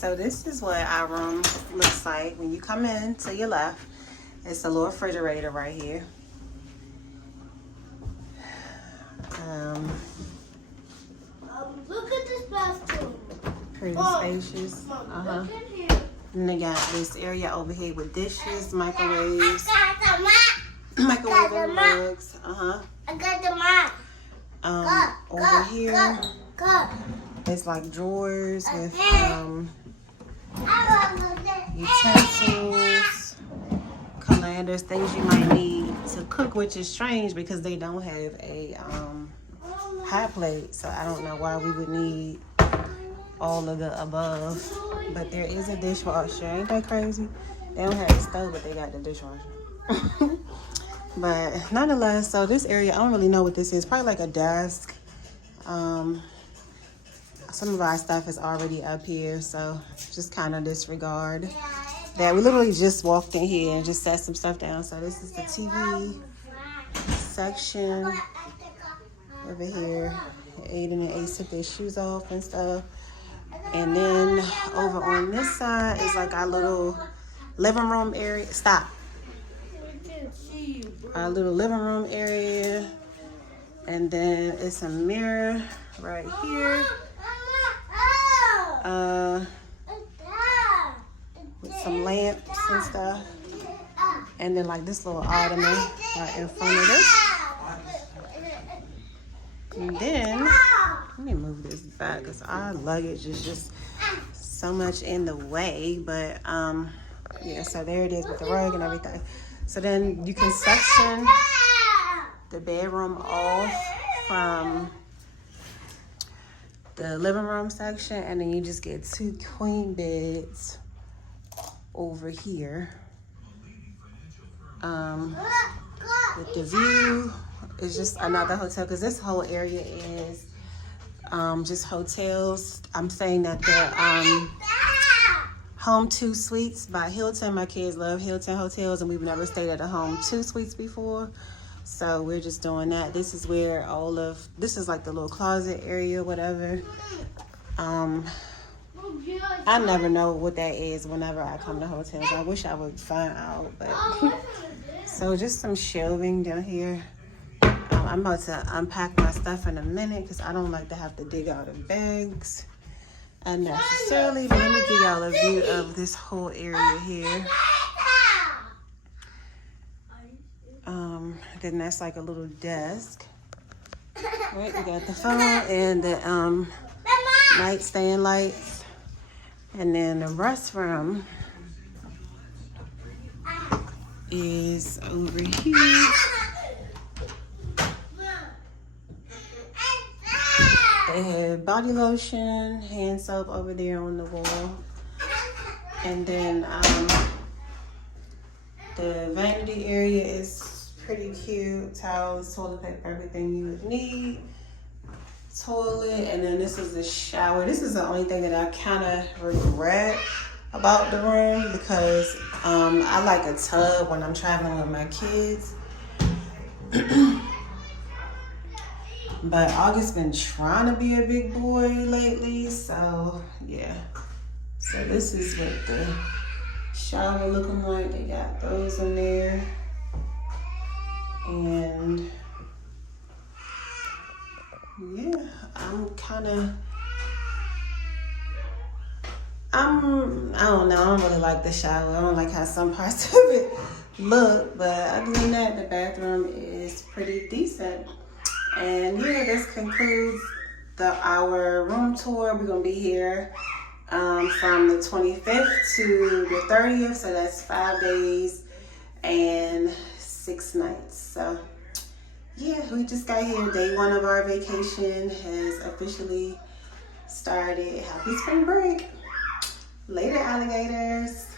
So this is what our room looks like. When you come in to your left, it's a little refrigerator right here. Look at this bathroom. Pretty spacious. Look in here. And they got this area over here with dishes, microwaves, microwave and rugs. I got the map. Over here, it's like drawers with utensils, colanders, things you might need to cook, which is strange because they don't have a hot plate. So I don't know why we would need all of the above. But there is a dishwasher. Ain't that crazy? They don't have the stove, but they got the dishwasher. But nonetheless, so this area, I don't really know what this is. Probably like a desk. Some of our stuff is already up here, so just kind of disregard that. We literally just walked in here and just set some stuff down. So this is the TV section over here. Aiden and Ace took their shoes off and stuff. And then over on this side is like our little living room area. Stop. Our little living room area. And then it's a mirror right here. With some lamps and stuff. And then like this little ottoman right in front of this. And then, let me move this back because our luggage is just so much in the way. But yeah, so there it is with the rug and everything. So then you can section the bedroom off from the living room section, and then you just get 2 queen beds over here. With the view, it's just another hotel because this whole area is just hotels. I'm saying that they're Home 2 Suites by Hilton. My kids love Hilton hotels, and we've never stayed at a Home 2 Suites before. So we're just doing that. This is where this is like the little closet area, whatever. I never know what that is whenever I come to hotels. I wish I would find out, but so just some shelving down here. I'm about to unpack my stuff in a minute because I don't like to have to dig out of bags unnecessarily. But let me give y'all a view of this whole area here. Then that's like a little desk. Right, we got the phone and the nightstand lights. And then the restroom is over here. They have body lotion, hand soap over there on the wall. And then the vanity area is pretty cute. Towels, toilet paper, everything you would need. Toilet, and then this is the shower. This is the only thing that I kind of regret about the room because I like a tub when I'm traveling with my kids. But August's been trying to be a big boy lately, so yeah. So this is what the shower looking like. They got those in there. And yeah, I don't know, I don't really like the shower. I don't like how some parts of it look, but other than that, the bathroom is pretty decent. And yeah, this concludes our room tour. We're gonna be here from the 25th to the 30th, so that's 5 days and 6 nights. So yeah, we just got here. Day 1 of our vacation has officially started. Happy spring break. Later, alligators.